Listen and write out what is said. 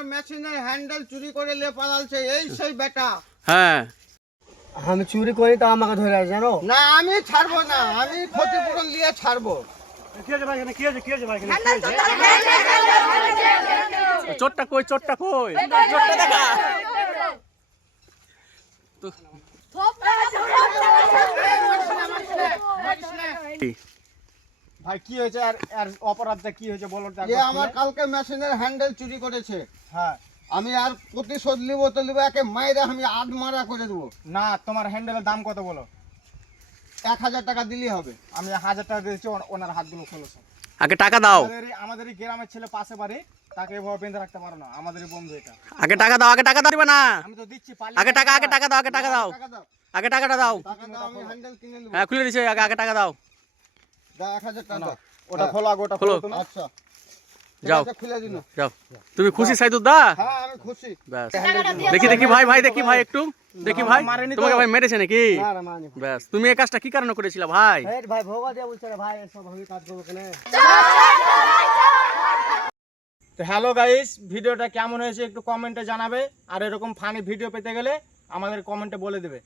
আমার মেশিনের হ্যান্ডেল চুরি করে নিয়ে পালালছে, এই সেই বেটা। হ্যাঁ আমি চুরি করি তা আমাকে ধরে আছে জানো? না আমি ছাড়বো না, আমি ক্ষতিপূরণ দিয়ে ছাড়বো। চোরটা কই, চোরটা কই, চোরটা দেখা। ভাই কি হয়েছে আর অপরাধটা কি হয়েছে বলো তো? যে আমার কালকে মেশিনের হ্যান্ডেল চুরি করেছে, হ্যাঁ আমি আর প্রতিশোধ নিব তো নিব, একে মাইরে আমি আধমারা করে দেবো। না, তোমার হ্যান্ডেলের দাম কত বলো? 1000 টাকা দিলেই হবে। আমি 1000 টাকা দিয়েছি, ওনার হাতগুলো খোলস। আগে টাকা দাও, আমাদের এই গ্রামের ছেলে পাশে বাড়ি, তাকে এভাবে বেঁধে রাখতে পারো না, আমাদের বন্ধু এটা। আগে টাকা দাও, আগে টাকা দিবে না। আমি তো দিচ্ছি, আগে টাকা, আগে টাকা দাও, আগে টাকা দাও, টাকা দাও, আগে টাকাটা দাও। টাকা দাও, আমি হ্যান্ডেল কিনে নেব। হ্যাঁ খুলে দিছে, আগে আগে টাকা দাও। দাও 1000 টাকা দাও। ওটা খোলো আগে, ওটা খোলো। খোলো তুমি। আচ্ছা ঠিক যাও। আছে, খুলে দিন। যাও, তুমি খুশি সাইদুর দা? হ্যাঁ আমি খুশি। ব্যাস, দেখি দেখি ভাই, ভাই দেখি ভাই, একটু দেখি ভাই, মারেনি তো? তোমাকে ভাই মেরেছে নাকি? না না মানে ব্যাস, তুমি এই কাজটা কি কারণে করেছিলে ভাই? ভাই ভোগা দিয়ে বলছে রে ভাই, সব আমি কাজ করবো কেন? তো হ্যালো গাইস, ভিডিওটা কেমন হয়েছে একটু কমেন্টে জানাবে, আর এরকম ফানি ভিডিও পেতে গেলে আমাদের কমেন্টে বলে দেবে।